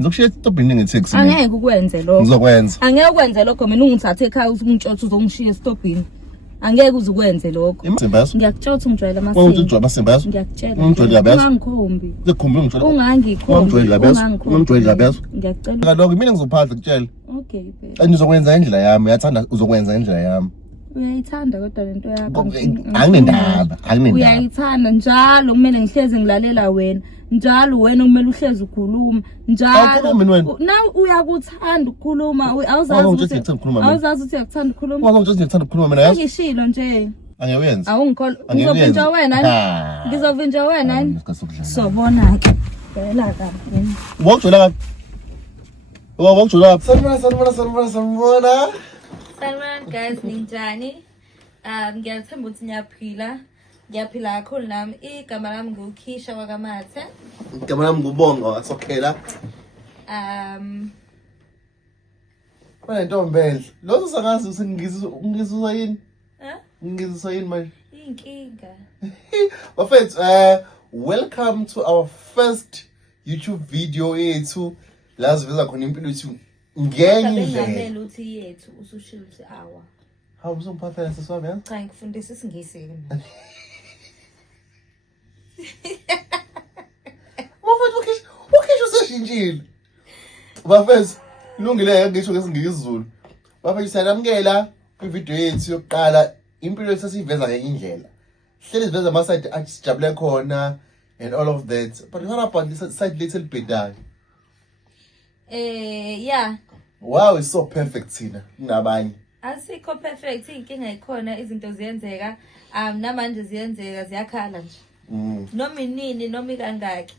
Ngizokushiya estobhini ngeTaxi. Angeke ukwenze lokho. Ngizokwenza. Angeke ukwenze lokho mina ungithathe ekhaya umntshotho uzongishiya estobhini. Angeke uzukwenze lokho. Imsimbazo. Ngiyakutshela ukuthi ungijwayela amasiko. Ungijwayela amasiko. Ngiyakutshela. Ungijwayela kabi. Ungangikhombi. Ngikhombi ungijwayela. Ungangikhombi. Ungijwayela kabi. Ngiyacela. Kaloku mina ngizophatha kutshela. Okay phela. Ngizokwenza ngendlela yami. Uyathanda uzokwenza ngendlela yami. Uyayithanda kodwa lento yakho. Anginendaba. Uyayithanda njalo kumele ngihleze ngilalela wena. Njalo wena kumele uhleze ukhuluma. Njalo. Now uyakuthanda ukukhuluma. Awuzazi ukuthi uyakuthanda ukukhuluma. Awuzazi ukuthi ngithanda ukukhuluma mina yazi. Ngishilo nje. Angiyenzi. Awungikholwa. Ngizovinja wena. Ngizovinja wena. Sobona ke. Phela kabi. Wawujula kabi. Wawujula kabi. Sanibona. Salman guys, ninjani? Ngiyathemba ukuthi ngiyaphila kakhulu nami. Igama lami nguKhisha wakaMathe. Igama lami ngubonga wasokhela. Manje ntombele, lo sangazi usingizisa yini? Ngizisa yini manje? Inkinga. Bafethu, welcome to our first YouTube video yethu. La siveza khona impilo yethu ngenye indlela uthi yethu usushilo uthi awa. Hawu uzongiphathela seswami ya? Cha ngifundisa isingisi. Bafethu ukhisho seshintshile. Bafethu lungile ngisho ngesingizulu. Bafethu siyanamukela kwivideo yethu yokuqala impilo yethu sesiveza ngenye indlela. Hleli siveza ama side asijabule khona and all of that. But what about this side little bit down? Yeah. Wow, it's so perfect thina kunabanye. Asikho perfect, inkinga ikhona izinto ziyenzeka. Namanje ziyenzeka ziyakhala nje. Noma inini noma ikangaki.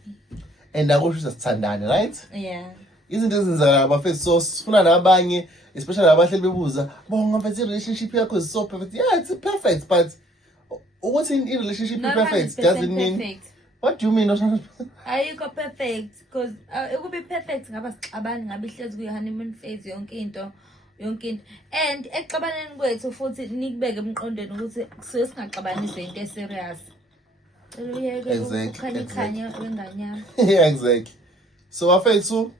And akusho sisithandane, right? Yeah. Izinto ezenzeka abafethu so sifuna nabanye especially abahleli bebuza, "Bonga mfethu relationship yakho is so perfect." Yeah, it's perfect, but what in relationship is perfect doesn't mean perfect. What do you mean? Ayikho perfect because it could be perfect ngaba sixabani ngabe ihlezi kuyi honeymoon phase yonke into. And exabaneni kwethu futhi nikubeke emqondweni ukuthi kusuke singaxabanisa into eserious. Yeah, exactly. So bafethu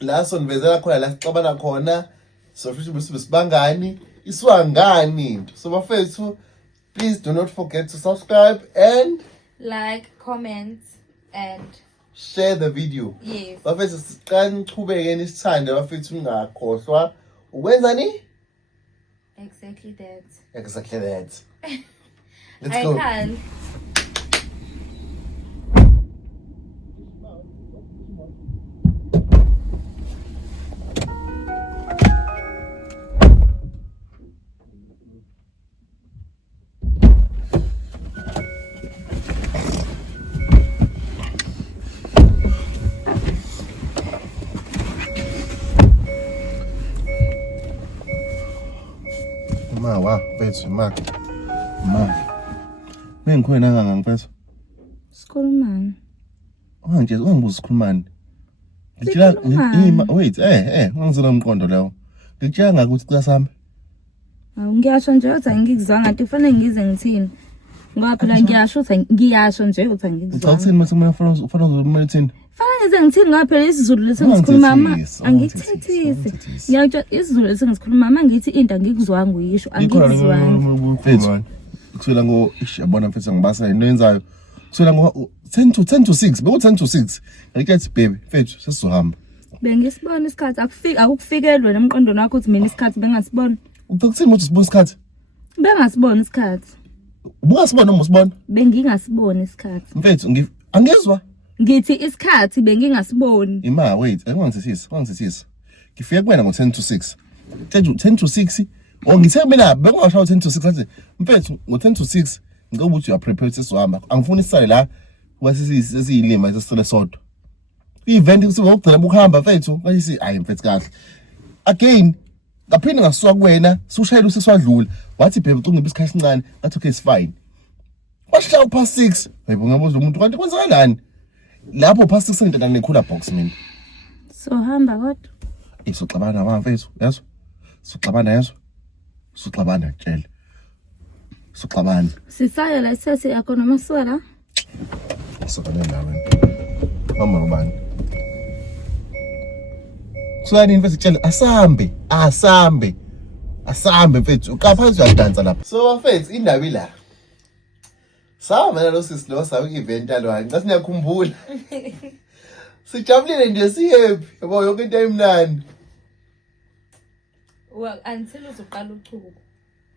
la sonvezela khona la sixabana khona so futhi sibangani iswangani into. So bafethu please do not forget to subscribe and like, comment and share the video. Yes. Bafethu siqani chubeke nisithande bafethu ungakhohlwa ukwenzani? Exactly that. Exactly that. Let's I go. can. Wa mfethu ma mengikhona kangaka mfethu Sikhulumani ungibuza sikhulumani ngitshela wait ngizona umqondo lawo ngitshela ngaka ukuthi cha sami ngiyasho nje uthi angikuzwanga ngathi kufanele ngize ngithini ngoba phela ngiyasho nje uthi angikuzwanga uthini mase ufana uzomelithini fanele ngize ngithini ngoba phela isizulu lesingisikhuluma mama angikuthethisi ngiyatsho isizulu lesingisikhuluma mama ngithi into angikuzwanga uyisho angikuzwanga kusela ngo yabona mfethu ngibasa into yenzayo kusela ngo 10 to 6 beku 10 to 6 ngikethi baby mfethu sesizohamba bengisibona isikhathi akukufikelwe nemqondweni wakho uthi mina isikhathi bengasibona ukuthini ukuthi sibona isikhathi bengasibona isikhathi ubungasibona noma usibona bengingasibona isikhathi mfethu angezwa ngithi isikhathi bengingasiboni ima wait angangithethisi ngifike kuwena ngo 10 to 6 10 to 6 ngithe mina bengingashawa 10 to 6 athi mfethu ngo 10 to 6 ngicela ukuthi uya prepare sesizohamba angifuni isale la wasisiyilima sesisele sodwa i-event usibokugcina bukhamba mfethu kayithi hayi mfethu kahle again ngaphinde ngasuka kuwena sushayela useswadlula wathi babe ucunga isikhathi sincane ngathi okay it's fine washaya past 6 hayibo ngabuza umuntu kanti kwenzakalani lapho past 6 sengidana nekhula box mina so hamba kodwa isoxabana mfethu yazo soxabana tshela soxabana sisaya la sesi yakho nomaswala sokane nawe mama ngubani kusuka nini mfethu asambe mfethu kaphansi uyadansa lapha. So mfethu indaba ila sawamela lo sisi lo sawe event yalwa ngicela siyakhumbula sijabulile nje sihappy yabo yonke into ayimnandi. Until uzoqala uchuku.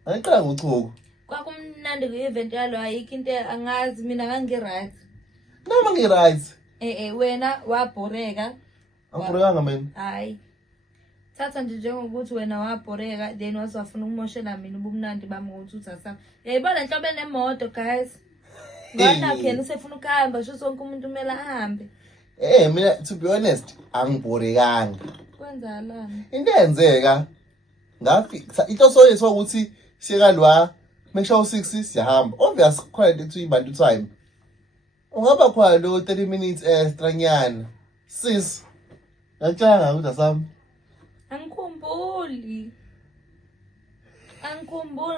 Angiqala ngochuku. Kwakumnandi ku-event yalo ayikho into angazi mina ngangi-right. Noma ngi-right. Wena wabhoreka. Angibhorekanga mina. Hayi. Thatha nje njengokuthi wena wabhoreka then wazofuna ukumoshela mina ubumnandi bami ukuthi uthasa. Yayibona inhlobo enemoto guys. Ngona khena usefuna ukuhamba sho sonke umuntu kumele ahambe. Mina to be honest angibhorekanga. Kwenzalani? Into yenzeka ngafika into soyiswa ukuthi siyekalwa make sure 6 siyahamba. Obvious khona into ibantu time. Ungaba khona lo 30 minutes extra nyana. Sis. Ngacanga ukuthi asami. Angikhumbuli.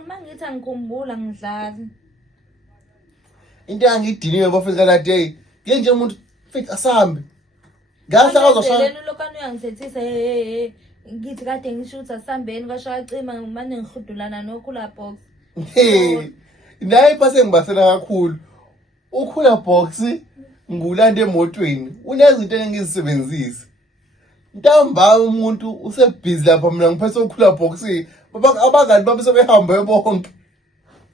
Mangithi angikhumbula ngidlala. Into angidiniwe bafika la day. Ke nje umuntu fit asambe. Ngahla kazoshaya. Lena lokho uyangithethisa ngithi kade ngisho ukuthi asambeni kwashaya cima manje ngihudulana nokhula box. Naye phase ngibasela kakhulu. Ukhula box ngulanda emotweni. Unezinto engizisebenzisa. Ntamba umuntu usebhizi lapha mina ngiphethe ukhula box. Abangani babe sebehamba bonke.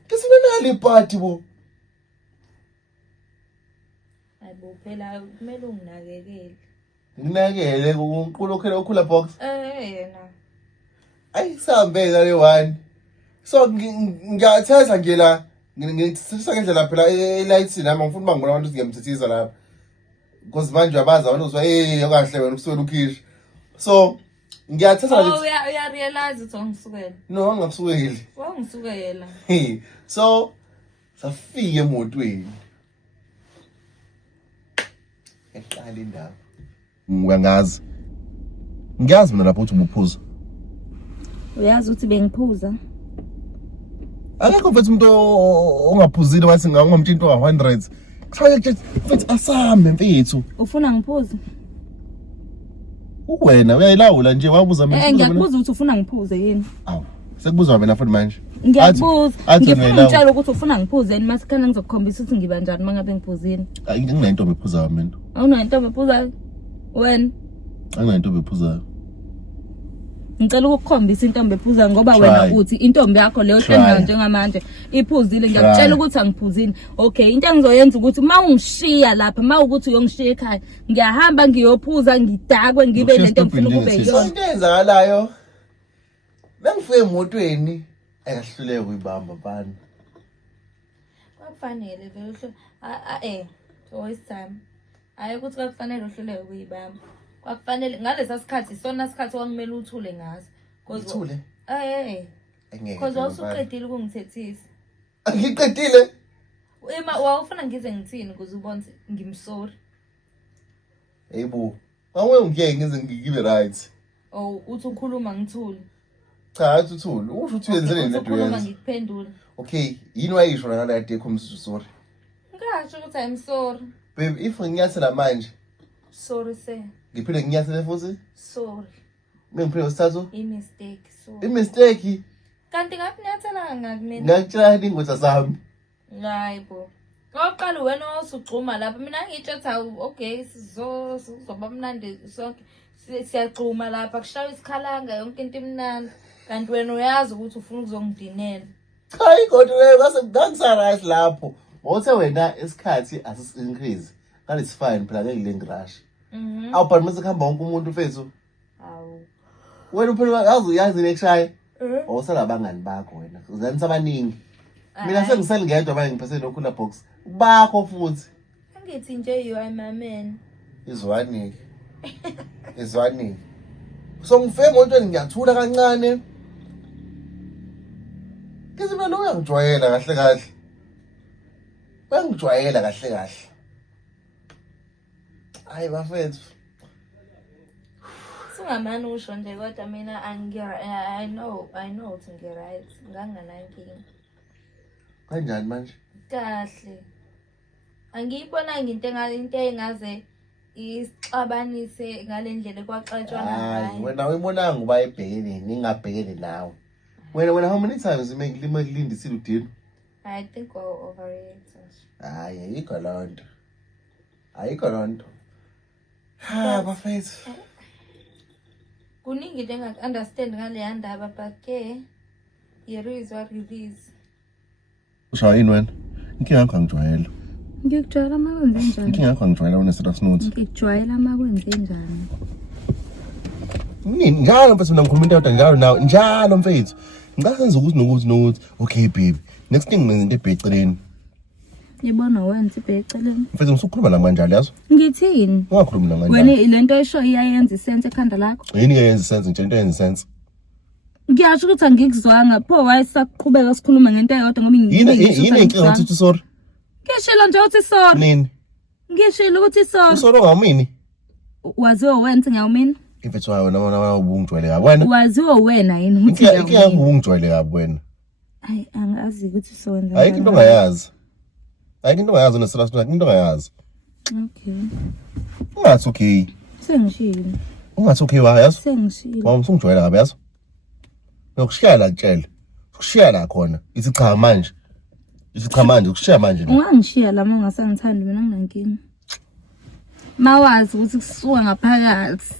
Kesinenali party bo. Hayibo phela kumele unginakekele. Nginakele ukuqulukhela ukhula box. Yena. Ayisambe ngale one. So ngiyathatha nje la ngithatha ngendlela phela elights nami ngifuna bangibona abantu singemthethisa lapha. Because manje abaza abantu uzwa kahle wena ukuswela ukhishi. So ngiyathatha nje. Uya realize ukuthi ngisukela. No angakusukeli. Wangisukela. So safika emotweni. Eqala indaba. Ngiyangazi. Ngiyazi mina lapho uthi ubuphuza. Uyazi ukuthi bengiphuza. Akekho mfethu umuntu ongaphuzile wathi ngangomntu into ka100. Kufanele nje mfethu asambe mfethu. Ufuna ngiphuze? Uwena uyayilawula nje wabuza mina. Ngiyakubuza ukuthi ufuna ngiphuze yini? Awu. Sekubuza wena futhi manje. Ngiyakubuza. Ngifuna ngitshela ukuthi ufuna ngiphuze yini masikhana ngizokukhombisa ukuthi ngiba njani mangabe ngiphuzile. Nginento bephuza mina. Awunento bephuza wena? Anginento bephuza. Ngicela ukukhombisa intombi ephuza ngoba wena uthi intombi yakho leyo hlenga njengamanje iphuzile ngiyakutshela ukuthi angiphuzile. Okay into engizoyenza ukuthi mawungishiya lapha mawukuthi uyongishiya ekhaya ngiyahamba ngiyophuza ngidakwe ngibe lento engifuna kube yiyona. Into enzakalayo bengifike emotweni akahluleke uyibamba bani. Kwakufanele vele always time. Hayi ukuthi kwakufanele uhluleke uyibamba. Kwakufanele ngalesa sikhathi sona sikhathi wangimela uthule ngaso. Uthule? Because wasuqedile ukungithethisa. Angiqedile? Wawufuna ngize ngithini ukuze ubone ngimsorry. Hayibo. Awuwe ngeke ngize ngibe right. Oh uthi ukhuluma ngithule. Cha athi uthule. Usho ukuthi wenzele lento yenza. Ukhuluma ngikuphendula. Okay, yini wayisho la that day khomisa sorry. Ngasho ukuthi I'm sorry. Babe if ngiyathela manje. Sorry sir. Ngiphinde nginyathele futhi? Sorry. Bengiphinde usithathu? I-mistake, sorry. I-mistake? Kanti ngathi niyathelanga ngakumina. Ngakutshela ingwetha sami. Hayibo. Oqala wena osugcuma lapha mina ngitshetha okay sizoba mnandi sonke siyagcuma lapha kushaya isikhalanga yonke into imnandi kanti wena uyazi ukuthi ufuna ukuzongidinela. Hayi kodwa base ngangisaright lapho. Wothe wena isikhathi asisi-increase. Kanti it's fine phela ngeke lengrash. Awubhani mase kuhamba wonke umuntu mfethu. Awu. Wena uphela uyazi lekushaye. Awusala abangani bakho wena. Uzanisa abaningi. Mina sengisengedwa manje ngiphese lokhula box. Bakho futhi. Angithi nje you are my man. Izwani. So ngifike ngontweni ngiyathula kancane. Kizima lo uyangijwayela kahle kahle. Bayangijwayela kahle kahle. Hayi bafethu. Singamani usho nje kodwa mina I know ukuthi ngi-right nganganankinga. Kanjani manje? Kahle. Angiyibonanga into engaze isixabanise ngale ndlela ekwaxatshwana ngayo. Wena uyibonanga uba ebhekene ningabhekene nawe. Wena how many times kulindisile udini? I think we're overreacting. Hayi, ayikho lonto. Ha, bafethu. Kuningi nje engaku-understand ngaleya ndaba, but ke it is what it is. Ushaya yini wena? Inkinga yakho angijwayele. Ngikujwayela uma kwenze njani? Inkinga yakho angijwayele wena serious note. Ngikujwayela uma kwenze njani? Nini njalo mfethu mina ngikhuluma into yodwa njalo nawe njalo mfethu. Ngicela senze ukuthi nokuthi okay baby. Next thing ngenza into ebheceleni. Ngibona wenza ibheceleni. Mfethu ngisukhuluma la manje yazo. Ngithini? Ungakhulumi la manje. Wena lento esho iyayenza isense ekhanda lakho. Yini yenza sense nje into yenza sense. Ngiyasho ukuthi angikuzwanga pho wayesaqhubeka sikhuluma ngento eyodwa ngoba Yini inkinga uthi sorry. Ngishilo nje uthi sorry. Nini? Ngishilo ukuthi sorry. Sorry ngawumini. Waziwa wenza ngawumini? Mfethu wayo nama ubungijwayele kabi wena. Waziwa wena yini ukuthi ngawumini? Inkinga ubungijwayele kabi wena. Hayi angazi ukuthi sowenza. Ayikho into ongayazi. Ayikho into ongayazi neserious into ongayazi. Okay. Ungathi okay. Sengishilo. Ungathi okay wayazi? Sengishilo. Wawusungijwayela kabi yazi? Nokushiya la kutshela. Ukushiya la khona. Ithi cha manje. Ithi cha manje ukushiya manje. Ungangishiya la uma ungasangithandi mina nginankingi. Mawazi ukuthi kusuka ngaphakathi.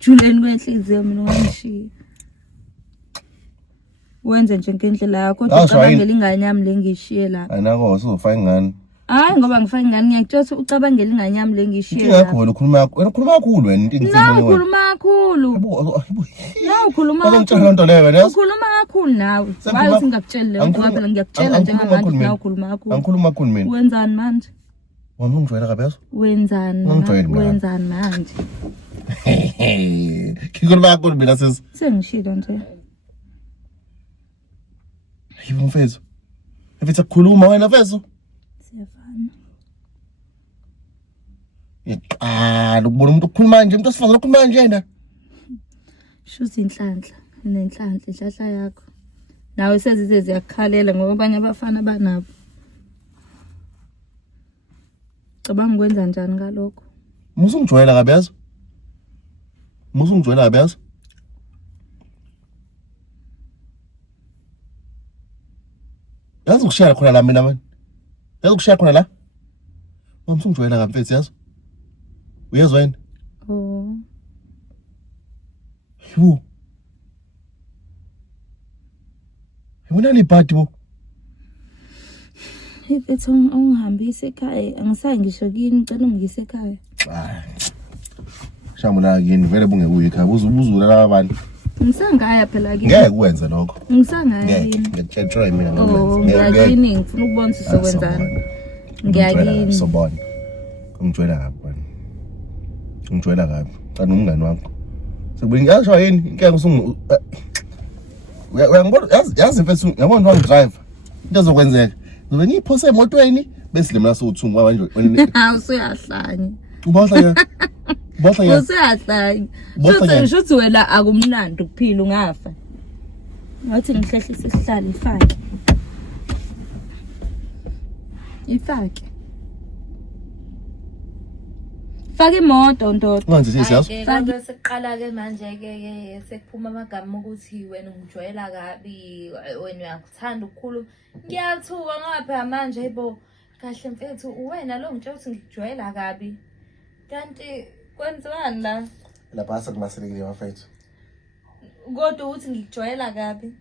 Juleni kwenhliziyo mina ungangishiya. Wenze nje ngendlela yakho kodwa ucabangela ingane yami lengishiye la. Ayinako uzofaka ingane. Hayi ngoba ngifaka ingane ngiyakutshela ukuthi ucabangela ingane yami lengishiye la. Ingakho ukhuluma kakhulu wena into engizibona. Nawu ukhuluma kakhulu. Nawu ukhuluma kakhulu. Awungitshela lonto leyo wena. Ukhuluma kakhulu nawe. Waye singakutshela lento ngoba phela ngiyakutshela njengamanje nawu ukhuluma kakhulu. Angikhuluma kakhulu mina. Wenzani manje? Wami ungijwayela kabi yazo? Wenzani? Wenzani manje? Ngikhuluma kakhulu mina sisi. Sengishilo nje. Yibo mfethu. Mfethu ukukhuluma wena mfethu. Siyafana. Ukubona umuntu ukukhuluma nje, umuntu osifazana ukukhuluma nje yena. Shuthi inhlanhla, nenhlanhla inhlahla yakho. Nawe sezize ziyakhalela ngoba abanye abafana banabo. Cabanga ukwenza njani ngalokho? Musungijwayela kabi yazo? Musungijwayela kabi yazo? Yazi ukushaya khona la mina manje. Yazi ukushaya khona la? Musungijwayela kabi mfethu yazo? Uyezwa yini? Oh. Yho. Yibona libhadi bo. Ifethu ungihambise ekhaya, angisayi ngisho kini ngicela ungiyise ekhaya. Shamula kini vele bungekuye ekhaya uzula la abantu. Ngisangaya phela kini. Ngeke ukwenze lokho. Ngisangaya kini. Ngiyatry mina ngikwenza. Ngiyakini ngifuna ukubona ukuthi sokwenzani. Ngiyakini. Sobona. Ungijwayela kabi wena. Ungijwayela kabi. Cha nomngani wakho. Sekubuye ngisho yini inkinga usungu uyangibona yazi mfethu yabona wangidrive. Into ezokwenzeka. Ngoba ngiphose emotweni bese lemla sothunga manje hawu usuyahlanya. Ubahlanya. Ubahlanya. Usuyahlanya. Shothi wena akumnandi ukuphila ungafa. Ngathi ngihlehlise isihlalo ifake. Ifake. Fake imoto ndoda. Manje siyazi. Ke seqala ke manje ke sekuphuma amagama ukuthi wena ungijwayela kabi, wena uyakuthanda ukukhuluma. Ngiyathuka ngapha manje yebo kahle mfethu wena lo ngitshela ukuthi ngikujwayela kabi. Kanti kwenziwani la? Lapha asekumaselekile bafethu. Kodwa uthi ngikujwayela kabi.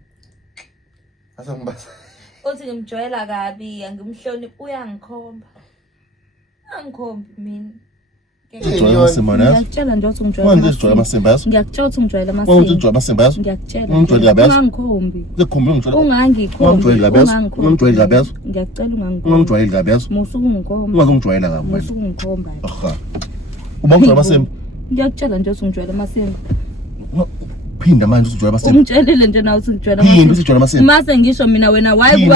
Asengibasa. Uthi ngimjwayela kabi, angimhloniphi uyangikhomba. Angikhombi mina. Ngiyakutshela nje ukuthi ngijwayela amasimba yazo. Ngiyakutshela ukuthi ngijwayela amasimba. Wena ujwayela amasimba yazo? Ngiyakutshela. Ungijwayela kabi yazo? Ungangikhombi. Ngikukhombi ungijwayela. Ungangikhombi. Ungijwayela kabi yazo? Ungijwayela kabi yazo? Ngiyacela ungangikhombi. Ungijwayela kabi yazo? Musukungikhomba. Ungazongijwayela kabi wena. Musukungikhomba. Aha. Uba ungijwayela amasimba? Ngiyakutshela nje ukuthi ngijwayela amasimba. Phinda manje usijwayela amasimba. Ungitshelile nje nawe ukuthi ngijwayela amasimba. Phinda usijwayela amasimba. Mase ngisho mina wena waye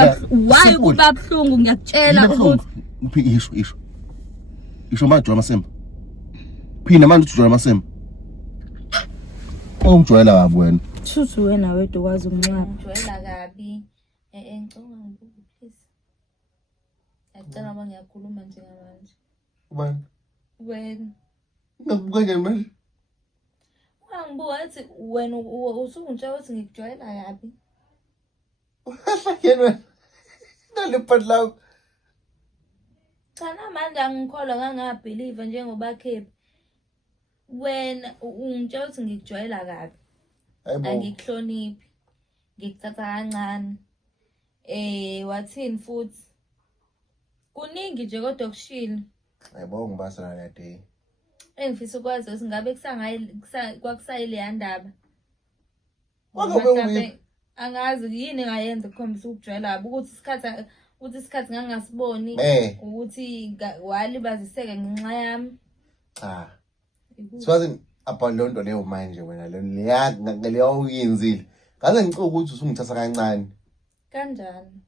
kuba buhlungu ngiyakutshela ukuthi isho manje ujwayela amasimba. Phinda manje ujwayela amasimba. Ungijwayela kabi wena. Thuthi wena wedwa ukwazi ukunqaba. Ngijwayela kabi. Ngicela ngibuke please. Ngicela uma ngiyakhuluma njengamanje. Ubani? Wena. Ngakubuka njani manje? Ungangibuka ethi wena usungitshela ukuthi ngikujwayela kabi. Yena nale part la. Cha namanje angikholwa ngangabhelieve njengoba khephi. Wena ungitshela ukuthi ngikujwayela kabi. Hayibo. Angikuhloniphi. Ngikuthatha kancane. Wathini futhi? Kuningi nje kodwa kushilo. Hayibo ngibasana na day. Engifisa ukwazi ukuthi ngabe kwakusayile yandaba. Wangabe Angazi yini engayenza ukukhombisa ukujwayela kabi ukuthi isikhathi ngangasiboni ukuthi walibaziseka ngenxa yami. Cha. Siwazi abandonto leyo manje wena leyo uyenzile. Ngaze ngicela ukuthi usungithatha kancane. Kanjani?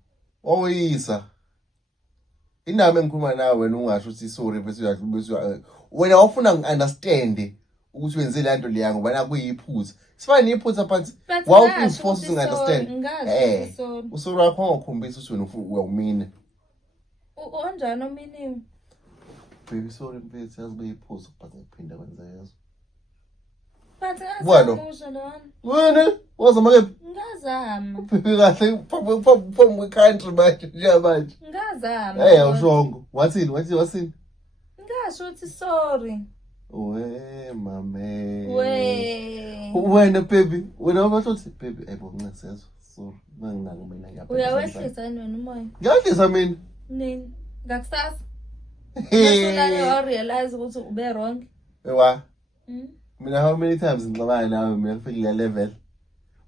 Oyisa. Indaba engikhuluma nawe wena ungasho ukuthi sorry bese wena wafuna ngiunderstand ukuthi wenze le nto leya ngoba nakuyiphuza. Sifane iphutha phansi. Wawufuna usiforce ungunderstand. Usoro wakho ngokhombisa ukuthi wena uyawumina. Onjani ominiwe? Baby sorry mfethu yazibe iphuza kuphatha kuphinda kwenza yazo. Bathi ngasamusha lona. Wena wazama ke? Ngazama. Baby kahle from country manje njengamanje. Ngazama. Hey awushongo. Wathini? Ngasho ukuthi sorry. We mame. Wena baby. Wena wabathi baby ayibo ngincesezwe. Sorry. Manginako mina ngiyapha. Uyawehlisa yini wena umoya? Ngiyahlisa mina. Nini? Ngakusasa? Ngiyaqala realize ukuthi ube wrong. Ewa. Mina how many times ngixabana nawe mina ngifike le level.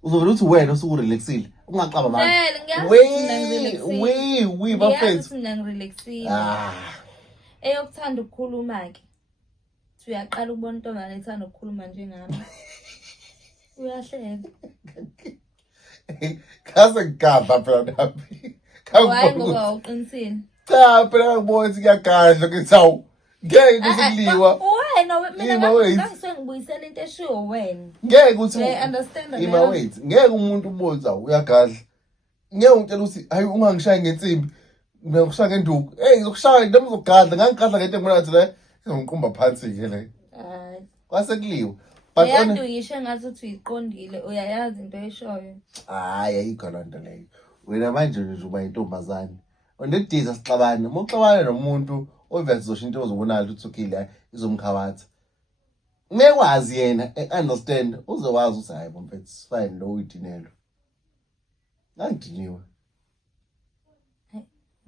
Uzovela uthi wena usukurelaxile. Ungaqaba abantu. We bafethu. Mina ngirelaxile. Eyokuthanda ukukhuluma ke. Uyaqala ukubona intombazane ethanda ukukhuluma njengami. Uyahleka. Kase ngigaba phela naphi. Hayi ngoba uqinisile. Cha phela ngibona ukuthi kuyagadla ngisawu. Ngeke kusiliwa. Wena mina ngisengibuyisela into eshiwo wena. Ngeke ukuthi understand ima wait. Ngeke umuntu ubuza uyagadla. Ngeke ungitshela ukuthi hayi ungangishayi ngensimbi. Mina ngikushaya ngenduku. Ngizokushaya nami uzogadla ngangigadla ngento engibona ngathi le ngizongiqumba phansi ke le. Hayi. Kwasekuliwa. Uyantu yisho ngathi uthi uyiqondile uyayazi into eshoyo. Hayi ayikho loo nto leyo. Wena manje nje uba intombazane. Onediza sixabane. Uma uxabana nomuntu obviously uzosho into ozobonala ukuthi ukhile izomkhabatha. Mekwazi yena understand uzowazi ukuthi hayi bomfethu fine lo uyidinelo. Ngidiniwe.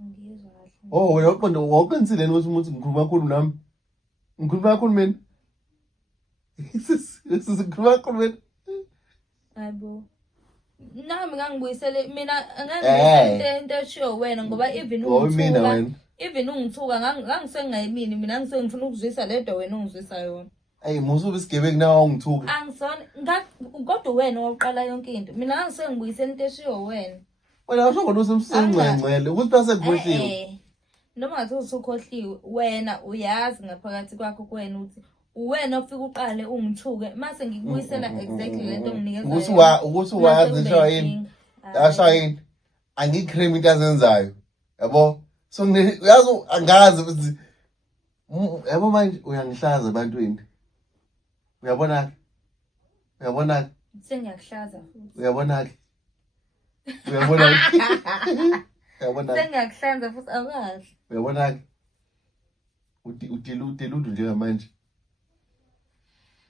Ngiyezwa kahle. Oh wena uqonda waqinisile ukuthi umuntu ngikhuluma kakhulu nami. Ngikhuluma kakhulu mina. Sikhuluma kakhulu mina. Hayibo. Nami ngangibuyisele mina ngangibuyisele into eshiwo wena ngoba even ungithuka ngangisengayimini mina ngisengifuna ukuzwisa ledwa wena ungizwisa yona. Hey musubi isigebengu nawe ungithuka. Angisona kodwa wena waqala yonke into. Mina ngangisengibuyisela into eshiwo wena. Wena usho ngoba usemsengcele ukuthi bese kubothiwe. Noma ngathi usukhohliwe wena uyazi ngaphakathi kwakho kwena ukuthi wena ufika uqale ungithuke mase ngikubuyisela exactly lento onginikeza ukuthi wazi shayini yashayini angicream into azenzayo yabo so uyazi angazi ukuthi yabo manje uyangihlaza ebantwini uyabona sengiyakuhlaza futhi uyabona sengiyakuhlanza futhi akazi uyabona udiludu njengamanje.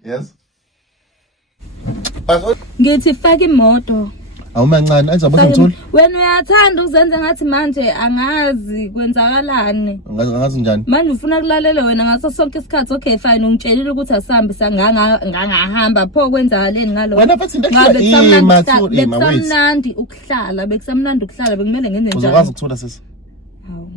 Yes. Ngithi faka imoto. Awumancane ayizabe ngithola. Wena uyathanda ukuzenza ngathi manje angazi kwenzakalani. Angazi njani? Manje ufuna kulalela wena ngaso sonke isikhathi okay fine ungitshelile ukuthi asihambe ngangahamba pho kwenzakaleni ngalo. Wena futhi into bekusamnandi ukuhlala bekumele ngenze njani? Uzokwazi ukuthola sisi.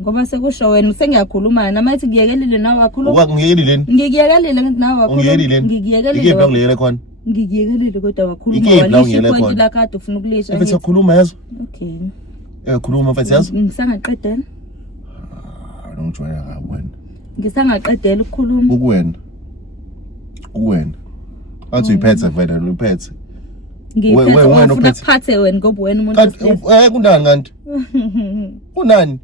Ngoba sekusho wena sengiyakhuluma nama ethi ngiyekelile nawe wakhuluma. Ngiyekelile. Ngiyekelile nawe wakhuluma. Ngiyekelile. Ikephi ngiyele khona? Ngiyekelile kodwa wakhuluma walisho point la kade ufuna ukulisha. Mfethu khuluma yazo. Okay. Khuluma mfethu yazo. Ngisangaqedela. Ngijwayela ngawe wena. Ngisangaqedela ukukhuluma. Ukuwena. Athi uyiphethe vele uyiphethe. Ngiphethe wena uphathe wena ngoba wena umuntu kunani kanti? Kunani?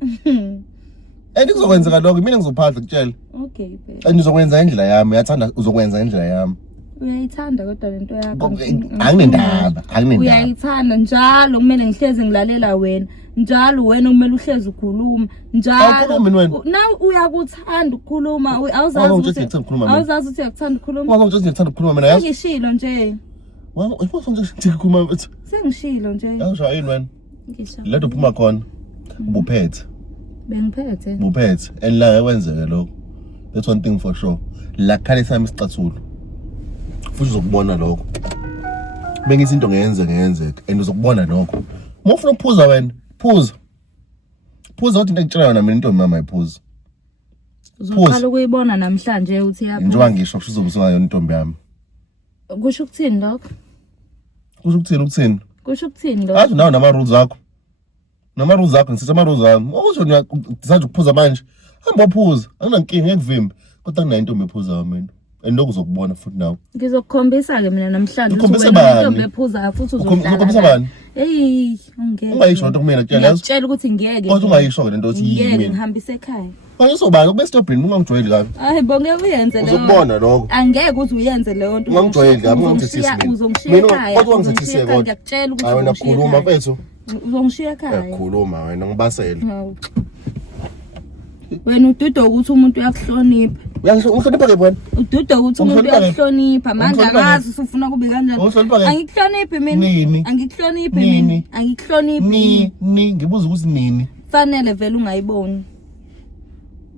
And kuzokwenzeka lokho mina ngizophatha kutshela. Okay babe. And uzokwenza indlela yami, uyathanda uzokwenza indlela yami. Uyayithanda kodwa lento yakho. Anginendaba. Uyayithanda njalo kumele ngihleze ngilalela wena. Njalo wena kumele uhleze ukhuluma. Njalo. Now uyakuthanda ukukhuluma. Awuzazi ukuthi uyakuthanda ukukhuluma. Ungathi ngithanda ukukhuluma mina yazi. Ngishilo nje. Ufuna nje ukukhuluma mfethu. Sengishilo nje. Yawusho yini wena? Ngisho. Letho phuma khona. Ubuphethe. Bengiphethe. Ubuphethe. And la kwenzeke lokho. That's one thing for sure. La khale sami isicathulo. Futhi uzokubona lokho. Bengithi into ngenzeka and uzokubona lokho. Uma ufuna ukuphuza wena, phuza. Phuza ukuthi into engitshela yona mina intombi mama ayiphuza. Uzoqala ukuyibona namhlanje uthi yapha. Njengoba ngisho kusho uzobuswa yona intombi yami. Kusho ukuthini lokho? Kusho ukuthini? Kusho ukuthini lokho? Athi nawo nama rules zakho. Nama rules zakho ngisithi ama rules ami. Okusho ngisanje ukuphuza manje. Hamba uphuza. Anginankinga ngekuvimba. Kodwa kunayo intombi ephuza mina. Andokho uzokubona futhi nawe. Ngizokukhombisa ke mina namhlanje ukuthi wena intombi ephuza futhi uzodlala. Ukhombisa bani? Hey, ungeke. Ungayisho into kumina kutshela yazi. Ngiyakutshela ukuthi ngeke. Kodwa ungayisho ke lento othi yini mina. Ngihambise ekhaya. Manje sobani kube stopini ungangijwayeli kabi. Hayi bonke uyenze leyo. Uzokubona lokho. Angeke uze uyenze leyo nto. Ungangijwayeli kabi ungangithethisi mina. Uzongishiya ekhaya. Kodwa ungangithethisi kodwa. Ngiyakutshela ukuthi wena khuluma mfethu. Uzongishiya ekhaya. Yakhuluma wena ngibasele. Wena ududo ukuthi umuntu uyakuhlonipha. Uyakuhlonipha ke bona. Ududo ukuthi umuntu uyakuhlonipha. Manje angazi usufuna kube kanjani. Angikuhloniphi mina. Angikuhloniphi mina. Angikuhloniphi. Ni ngibuza ukuthi nini. Fanele vele ungayiboni.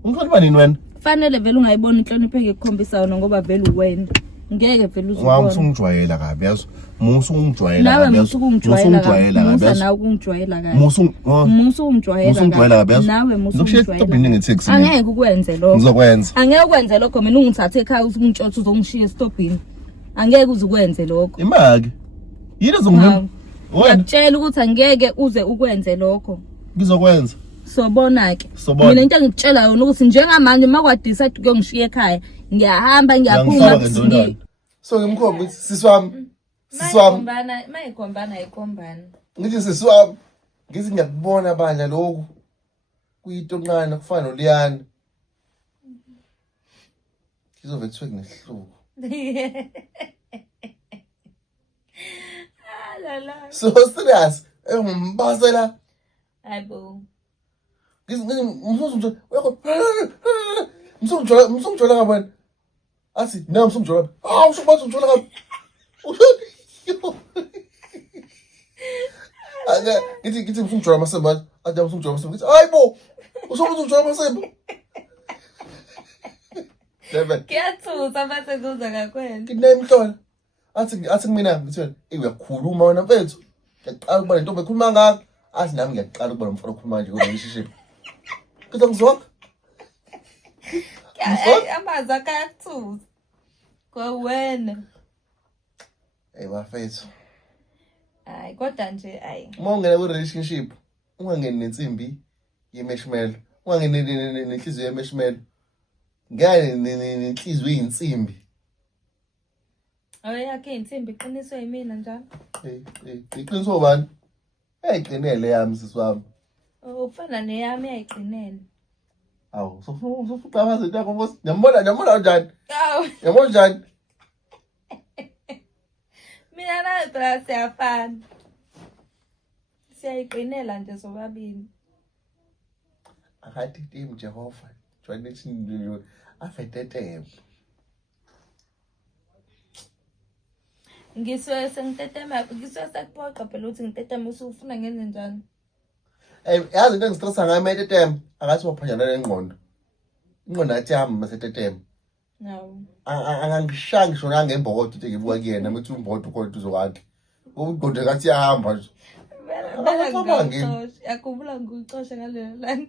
Ungihlonipha nini wena? Fanele vele ungayiboni inhlonipho engikukhombisa yona ngoba vele uwena. Ngeke vele uzubona. Usungijwayela kabi yazi. Musungijwayela nawe kabi. musungijwayela kabi. Nawe ungijwayela kabi. Musungijwayela kabi. Nawe musungijwayela. Ngitext. Angeke ukwenze lokho. Ngizokwenza. Angeke ukwenze lokho mina ungithathe ekhaya usungitshotha uzongishiya estopini. Angeke uze ukwenze lokho. Imaki. Yini uzongihamba? Wena ngiyakutshela ukuthi angeke uze ukwenze lokho. Ngizokwenza. Sobona ke. Mina into engikutshela yona ukuthi njengamanje makwadisa ukuyongishiya ekhaya. Ngiyahamba ngiyaphuma. So ngimkhomba ukuthi siswami mayikhombana ayikhombana. Ngithi siswami ngithi ngiyakubona bandla lokhu kuyitonqana kufana noLiyana. Ngizove kuthiwe kunehluko. So serious ngimbasela. Hayibo. Ngizongijwayela ngabani? Athi nami ngizongijwayela. Ushubathi ngijwayela ngabi. Ngithi ngizongijwayela masemba. Athi ngizongijwayela masemba. Ngithi hayibo. Usungijwayela masemba. Kuyathusa mase kuza kakwena. Kinayimhlola. Athi kumina ngithweni, uyakhuluma wena mfethu. Ngiyaqala ukuba lento bekhuluma ngakho. Athi nami ngiyaqala ukuba nomfana okhuluma nje kuleshiship. Kodwa ngizokho. Amazi akayakuthusa. Kwawena. Bafethu. Hayi kodwa nje ayi. Uma ungena ku relationship, ungangeni nensimbi yemarshmallow. Ungangeni nenhliziyo yemarshmallow. Ngane nenhliziyo yinsimbi. Awuyakhe insimbi iqiniswe yimina njalo. Iqiniswe bani? Eyiqinele yami siswami. Ufana neyami yayiqinele. Awu, sofuqabaza into yakho boss. Ngiyambona njani? Awu. Yabona njani? Mina nawe phela siyafana. Siyayiqinela nje sobabili. Akathi tim Jehova. Jwanethi afetethe. Ngiswe sengitetema, ngiswe sakuphoqa phela ukuthi ngitetema usufuna ngenze njani? Yazi into engistressa ngayo mayitetema, akathi waphanyana nengqondo. Ingqondo athi yami masetetema. No. Angangishaya ngisho nangembokodo ukuthi ngibuka kuyena, methi umbokodo kodwa uzokade. Ngoba ngathi yahamba nje. Yakubula ngicosha ngalelo langa.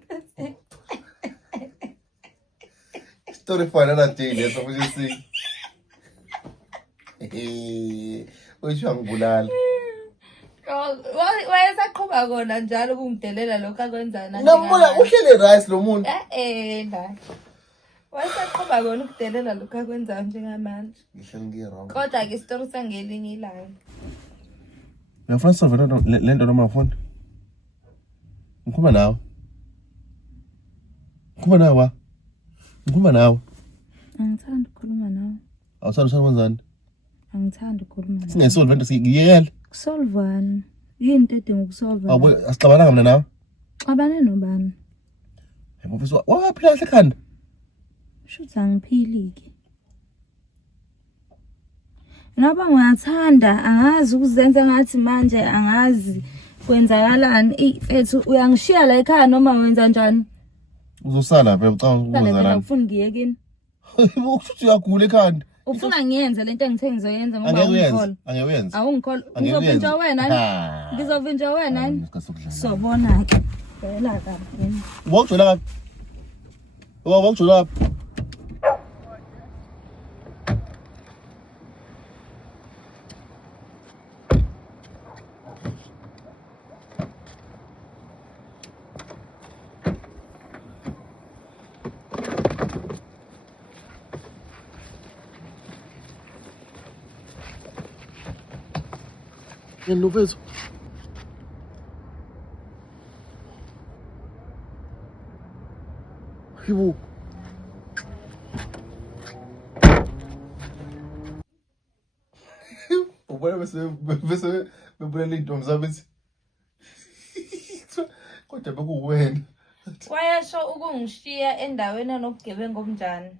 Story for another day, let's obviously Usho ngibulala. Wayesaqhuba kona njalo ukungidelela lokho akwenzana nje. Ngiyambona uhlele rice lo muntu. La. Wayesaqhuba kona ukudelela lokho akwenzayo njengamanje. Ngihleli ngiyirong. Kodwa ke story sangelinye ilanga. Uyafuna sivela lento noma ufuna? Ngikhuluma nawe. Ngikhuluma nawe wa. Ngikhuluma nawe. Angithandi ukukhuluma nawe. Awuthanda kwenzani? Angithandi ukukhuluma nawe. Singayisolve into siyiyekela. Kusolvani? Yini edinga ukusolva? Asixabananga mina nawe. Xabane nobani? Yebo mfethu, waphila kahle ekhanda. Shuthi angiphiliki. Naba ngiyathanda angazi ukuzenza ngathi manje angazi kwenzakalani. Mfethu uyangishiya la ekhaya noma wenza njani? Uzosala phela ucanga ukuzenza lana. Ufuna ngiyekini? Ukuthi uyagula ekhanda. Ufuna ngiyenze lento engithe ngizoyenza ngoba angikholwa. Angikwenza. Awungikholwa. Ngizovinja wena. Ngizovinja wena. Sobona ke. Phela kabi. Wawujula kapi? Wawujula kapi? Yeni mfethu. Hibu. Ubona bese bebulela intombi zabethi. Kodwa bekuwena. Wayasho ukungishiya endaweni enobugebengu obunjani.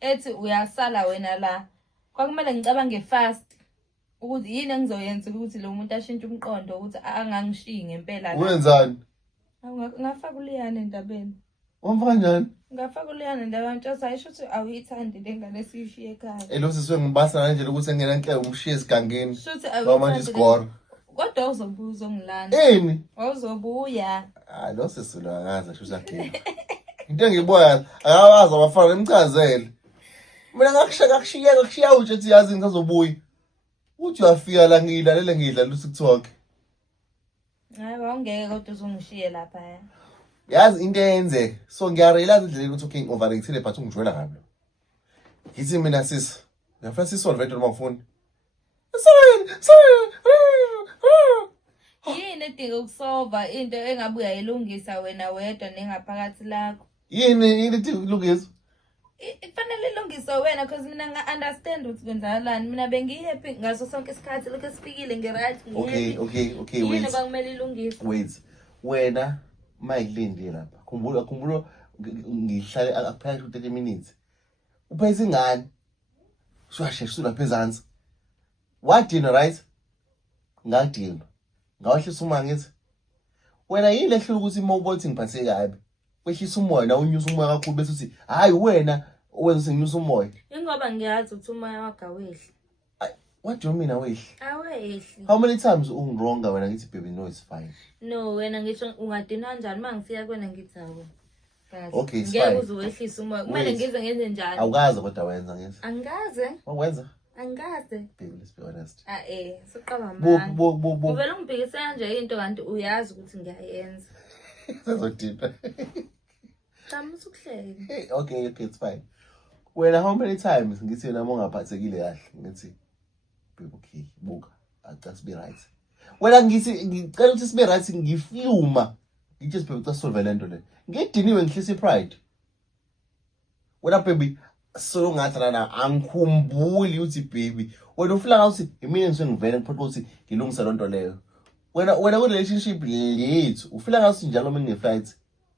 Ethi uyasala wena la. Kwakumele ngicabange fast. Ukuthi yini engizoyenza ukuthi lo muntu ashintshe umqondo ukuthi angangishiyi ngempela la. Wenzani? Ngafaka uLiyane endabeni. Wamfaka kanjani? Ngafaka uLiyane endabeni ntshosa ayisho ukuthi awuyithandi lengane esiyishiye ekhaya. Lo siswe ngibasa nje ukuthi engena inhle umshiye esigangeni. Shuthi manje isigora. Kodwa uzobuya uzongilanda. Ini? Awuzobuya. Hayi lo sisulu akaza shuthi akhe. Into engiyiboya akawazi abafana emchazele. Mina ngakushiya utshe ethi yazi ngizobuya. Uthi uyafika la ngidlalela uTikTok. Hayi wawungeke kodwa uzongishiye lapha ya. Yazi into eyenze so ngiyarealize indlela ukuthi okay overrated but ungijwela kabi. Ngithi mina sis ngiyafuna sisolve into ngifuna. Sorry. Yini edinga ukusolva into engabe uyayilungisa wena wedwa nengaphakathi lakho? Yini edinga ukulungisa? Kufanele ilungiswe wena because mina nga-understand ukuthi kwenzakalani. Mina bengihappy ngaso sonke isikhathi lokho sifikile ngi-right. Okay, yini kwakumele ilungiswe? Wait. Wena mayilindile lapha. Khumbula ngihlale akuphakathi 30 minutes. Uphayisa ingane. Usheshula lapha ezansi. Wadina right? Ngadina. Ngawahlisa uma ngithi. Wena yini lehlula ukuthi mawubothi ngiphathe kabi. Wehlisa umoya na unyusa umoya kakhulu bese uthi hayi wena wenza senginyusa umoya. Ingoba ngiyazi ukuthi umoya wakho awehli. What do you mean awehli? Awehli. How many times ungronga wena ngithi baby no it's fine? No wena ngisho ungadina kanjani mangifika kwena ngithi hawo. Okay, it's fine. Ngeke uzowehlisa umoya. Kumele ngenze njani? Awukazi kodwa wenza ngithi. Angaze. Wakwenza? Angaze. Baby let's be honest. Siqaba manje. Bo. Uvela ungibhekisa nje into kanti uyazi ukuthi ngiyayenza. Sezodina. Usukuhleke. Okay, it's fine. Wena how many times ngithi wena mongaphathekile kahle ngithi baby okay buka just be right. Wena ngithi ngicela ukuthi sibe right ngifluma. Ngithe baby usolve lento le. Ngidiniwe ngihlisa pride. Wena baby so ngathana angikhumbuli ukuthi baby wena ufuna ukuthi imini ngivele ngiphoqa ukuthi ngilungisa lonto leyo. Wena ku relationship lethu ufuna ngathi njalo mina ngeflight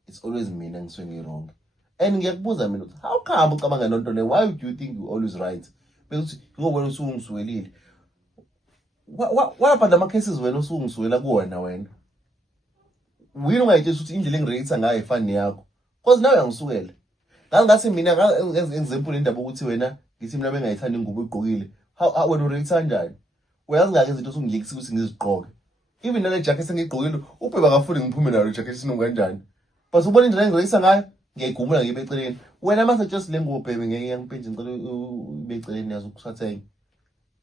it's always mina ngiswe wrong. And ngiyakubuza mina ukuthi how come ucabanga lonto leyo? Why do you think you always right? Bese ngoba wena usungisuwelile. What about the cases wena usungisuwela kuwena wena? Wena ungayitshela ukuthi indlela engirate ngayo ifani yakho. Because nawe uyangisuwela. Ngathi mina example indaba ukuthi wena ngithi mina bengayithanda ingubo egqokile. How wena urate kanjani? Uyazi ngake izinto usungiyekisa ukuthi ngizigqoke. Even nale jacket engigqokile ubheba ngafuni ngiphume nayo jacket sinu kanjani. But ubona indlela engirate ngayo ngiyayigumula ngibe eceleni. Wena mase just le ngubo baby ngeke ngiyangiphenje ngicela ube eceleni yazi ukuthathenga.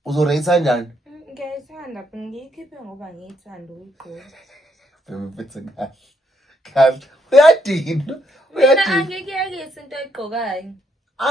Uzorate kanjani? Ngiyayithanda ngiyikhiphe ngoba ngiyithanda ukugqoka. Bese kahle. Uyadina. Mina angikuyekisi into oyigqokayo.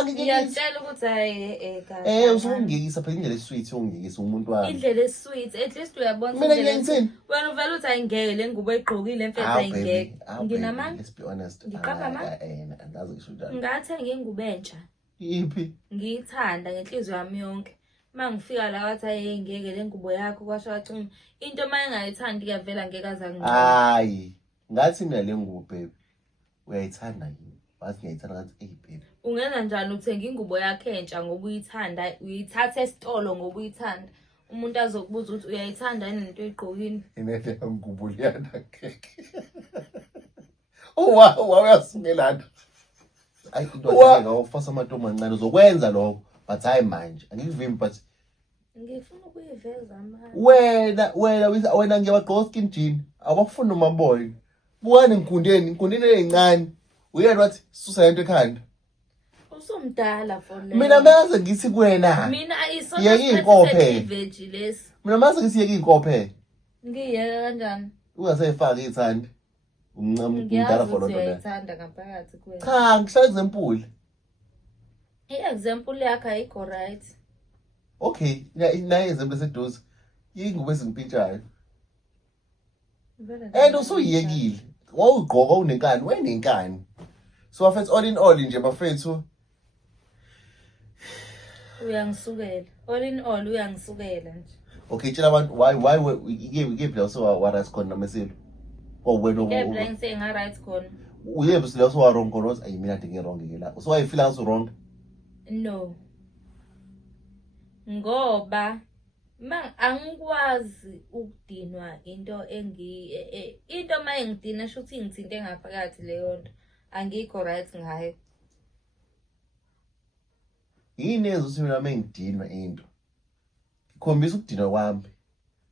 Ngiyakutshela ukuthi hayi usungiyekisa phela indlela esweet ungiyekisa umuntu wami. Indlela esweet, at least uyabona Mina ngiyenzeni? wena uvela uthi ayingeke le ngubo egqokile mfethu ayingeke. Nginamanga. Let's be honest. Ngiqapha amanga. Angazi ngisho njalo. Ngathenga ingubo entsha. Iphi? Ngiyithanda ngenhliziyo yami yonke. Mangifika la wathi ayingeke le ngubo yakho kwasho wathi into mayengayithandi kuyavela ngeke azangiqoqa. Hayi. Ngathi mina le ngubo baby. Uyayithanda yini? Wathi ngiyayithanda ngathi baby. Ungenza njani uthenga ingubo yakhe entsha ngoba uyithanda, uyithatha esitolo ngoba uyithanda. Umuntu azokubuza ukuthi uyayithanda yini lento oyigqokile. Inele ngubo liyana keke. Uyasungelana. Ayi into ngawufasa amantombi amancane uzokwenza lokho but hayi manje angivimbi but ngifuna ukuyiveza manje wena ngiyabagqoka skin jean awakufuna umaboy buwani ngikundeni ezincane uyena wathi susa lento ekhanda usumdala for le mina maze ngithi kuwena mina yeke inkophe veggie lesi mina maze ngithi yeke inkophe ngiyeka kanjani ungasayifaki ithandi umdala for lonto le ngiyayithanda ngaphakathi kuwena cha ngisho example i-example yakho ayikho right. Okay, naye example seduze ingubo ezimpintshayo and usuyiyekile wawugqoka unenkani wenenkani so afethu all in all nje bafethu uyangisukela all in all uyangisukela nje. Okay, tshela abantu why ikephi la so wa right khona nameselo wena ngeke ngisenga right khona uyephi sila so wa wrong khona ayi mina dinge wrong ke la so I feel so wrong. No, ngoba angikwazi ukudinwa into into mayengidina shuthi ngithinte ngaphakathi leyo nto angikho right ngayo. Yini ezothi mina mengidinwa into ngikhombisa ukudinwa kwami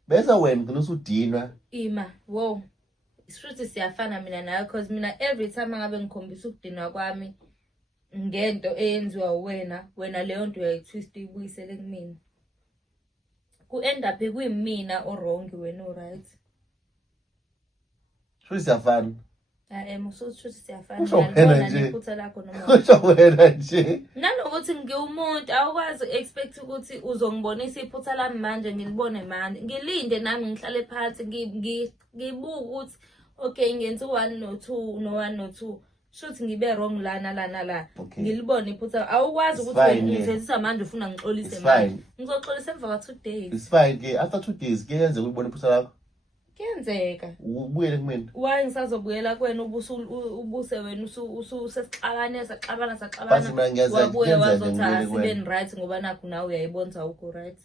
bese wena ngina usudinwa ima wow shuthi siyafana mina nawe because mina every time ngabe ngikhombisa ukudinwa kwami ngento eyenziwa wena leyo nto uyayitwist uyibuyisele kumina ku-end up kuyimina o-wrong wena o-right. Shuthi siyafana Shuthi siyafana nephutha lakho noma kusho wena nje nanokuthi ngiwumuntu awukwazi expect ukuthi uzongibonisa iphutha lami manje ngilibone manje ngilinde nami ngihlale phansi ngibuka ukuthi okay ngenza 1 no 2 no 1 no 2 shuthi ngibe wrong la ngilibone iphutha awukwazi ukuthi ngizenzisa manje ufuna ngixolise manje ngizoxolisa emva kwa 2 days. It's fine ke after 2 days kuyenze ukubona iphutha lakho kuyenzeka ubuyele kumina why ngisazobuyela kwena ubuse wena usesixabane saxabana basi mina ngiyazi wabuye wazothi sibeni right ngoba nakho nawe uyayibonza ukho right.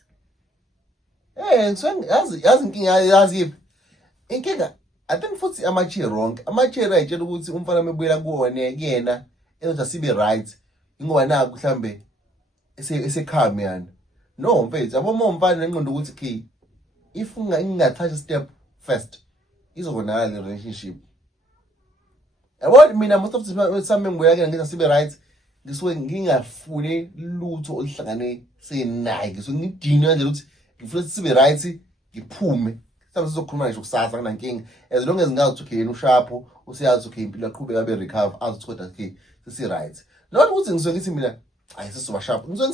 So yazi inkinga yazi inkinga I think futhi amachi wrong amachi ayitshela ukuthi umfana mebuyela kuwona kuyena ezothi asibe right ingoba naku mhlambe esekhami yana no mfethu yabo umfana nenqondo ukuthi okay if ngingathatha step first izobonakala le relationship yabo mina most of the time sami ngibuya ke ngithi asibe right ngisuke ngingafuni lutho olihlangane senayi ngisuke ngidinwa nje ukuthi ngifuna sibe right ngiphume sabe sizokhuluma nje kusasa kunankinga as long as ngathi okay yena usharp usiyazi okay impilo yaqhubeka be recover azothola okay sisi right not ukuthi ngisuke ngithi mina ayi sisiba sharp ngisuke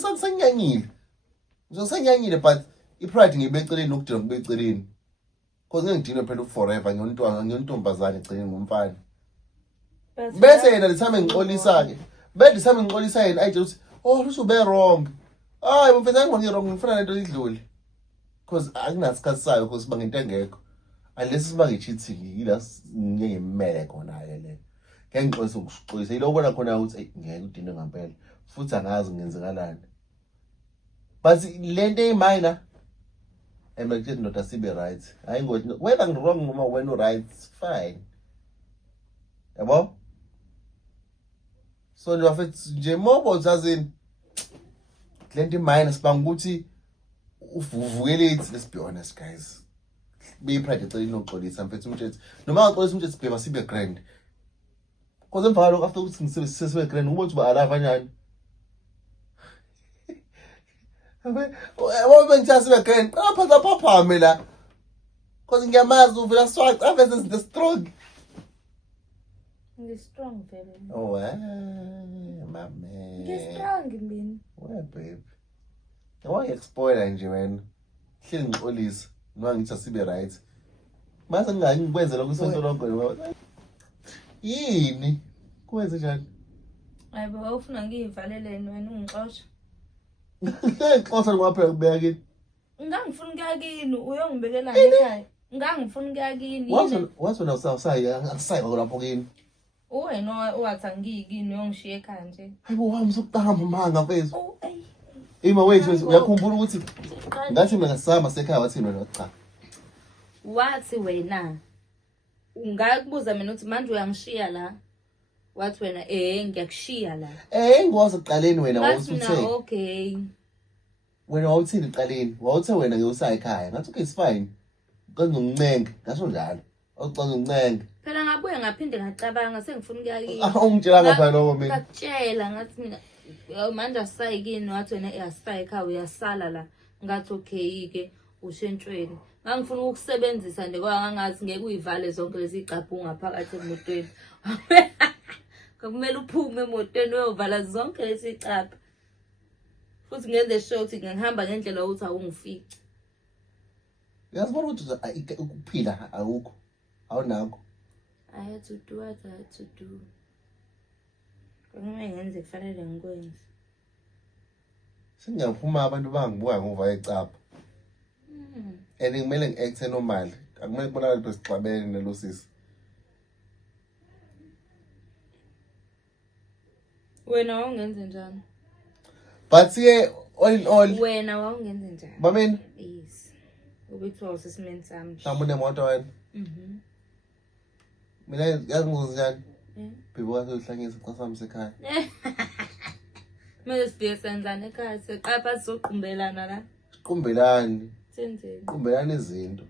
ngisanyanyile but ipride ngibeceleni nokudinwa ngibeceleni because ngidinwe phela forever ngiyontombazane egcineni ngumfana bese yena lithame ngixolisa ke bedithame ngixolisa yena ayitshela ukuthi oh usube wrong hayi mfethu ngibonge wrong ngifuna lento idlule because akunasikhathi sayo because bangento engekho unless siba ngecheating yila ngiyemele khona le ke ngixolisa ukuxolisa yilo ubona khona ukuthi ngeke udinwe ngempela futhi angazi ngenzekalani but lento eyimina emekuthe ndoda sibe right hayi ngothi whether ngi wrong noma wena right fine yabo so nje afethu nje mobo zazini lento imina sibanga ukuthi uvukele ithi let's be honest guys be pride inoxolisa mfethu umthetho noma ngaxolisa umthetho sibhema sibe grand because emva lokho after ukuthi ngisibe grand ubona ukuthi ba alive kanjani Women just be grand papa la because ngiyamazi uvela swag avese the strong strong very oh my man. Ngistrong mina. Where babe? Ngiyawa-expoiler nje wena. Hleli ngixolisa. Noma ngithi asibe right. Mase ngikwenzela kwisonto lonke. Yini? Kwenze njani? Hayibo ufuna ngiyivaleleni wena ungixosha. Xosha ngoba kubeka kini. Ngangifuna ukuya kini uyongibekela ekhaya. Ngangifuna ukuya kini. Wasona usayi lapho kini. Wena wathi angiyikini uyongishiya ekhaya nje. Hayibo wami sokuqamba manga mfethu. Ima wethu uyakhumbula ukuthi ngathi mina ngasama sekhaya wathi wena cha. Wathi wena ungakubuza mina ukuthi manje uyangishiya la. Wathi wena ngiyakushiya la. Ngwazi uqaleni wena wawuthuthe. Okay. Wena wawuthini uqaleni? Wawuthe wena ngiyosaya ekhaya. Ngathi okay it's fine. Kwenza uncenga, ngasho njalo. Awucanga uncenga. Phela ngabuye ngaphinde ngacabanga sengifuna ukuya kini. Ungitshela ngapha lokho mina. Ngakutshela ngathi mina manje asisayi kini wathi wena asisayi ekhaya uyasala la. Ngathi okay ke ushentshweni. Ngangifuna ukusebenzisa nje ngoba ngangathi ngeke uyivale zonke lezi igcaphu ngaphakathi emotweni. Kumele uphume emotweni uyovala zonke lezi icapha. Futhi ngenze sure ukuthi ngihamba ngendlela ukuthi awungifici. Uyazibona ukuthi ukuphila awukho. Awunakho. I had to do what I had to do. Kumele ngenze kufanele ngikwenze. Singiyaphuma abantu bangibuka ngova ecapha. Kumele ngi-act normal. Akumele kubonakale besixabene nalo sisi. Wena wawungenze njani? But all in all. Wena wawungenze njani? Bameni? Yes. Ubithiwa usesimeni sami. Mhlawumbe unemoto wena? Mina yazi ngozi njani? Bhebo wasehlangisa xa sami sekhaya. Manje sibhiye senzani ekhaya seqapha sizoqumbelana la. Siqumbelani. Senzeni. Qumbelana izinto.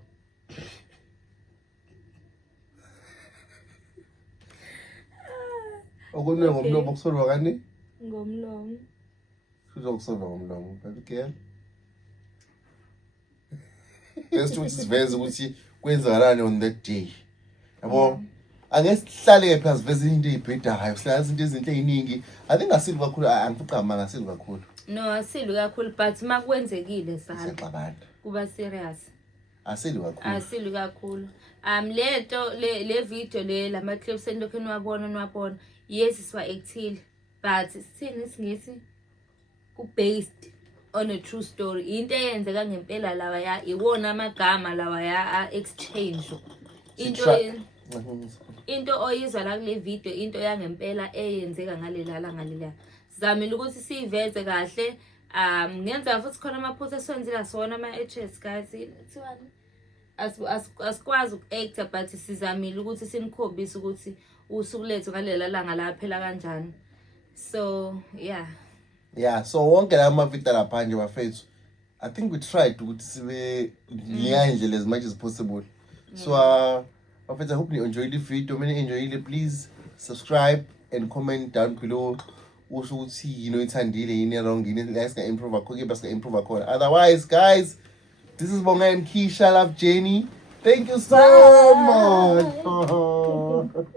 Okunye ngomlomo kusolwa kani? Ngomlomo. Kuzokusolwa ngomlomo. Okay. Lesithuthi siveze ukuthi kwenzakalani on that day. Yabo angesihlale phela siveze into ezibhedayo, sihlala izinto ezinhle eziningi. I think asili kakhulu angifuqama ngasili kakhulu. No asili kakhulu but makwenzekile sala. Siyaqabana. Kuba serious. Asili kakhulu. Asili kakhulu. Leto le video le lama clips endokho niwabona. Yes siwa actile but sithini singisi ku based on a true story. Into eyenzeka ngempela lawa ya iwona amagama lawa ya exchange. Into oyizwa la kule video into yangempela eyenzeka ngalela ngalela. Sizamile ukuthi siveze kahle. Ngenza futhi khona amaphutha esenzile sona ama HS guys. Thiwani? Asikwazi uku-acta but sizamile ukuthi sinikhombise ukuthi usuku lethu ngalela langa laphela kanjani. So yeah, so wonke la mavidiyo lapha nje bafethu I think we tried ukuthi sibe niyandlela as much as possible. So bafethu I hope you enjoyed the video. Mina enjoyed, please subscribe and comment down below. Usho ukuthi ithandile yini wrong yini la singa improve akho ke basinga improve akho. Otherwise guys, this is Bonga and Keisha Love Jenny. Thank you so much.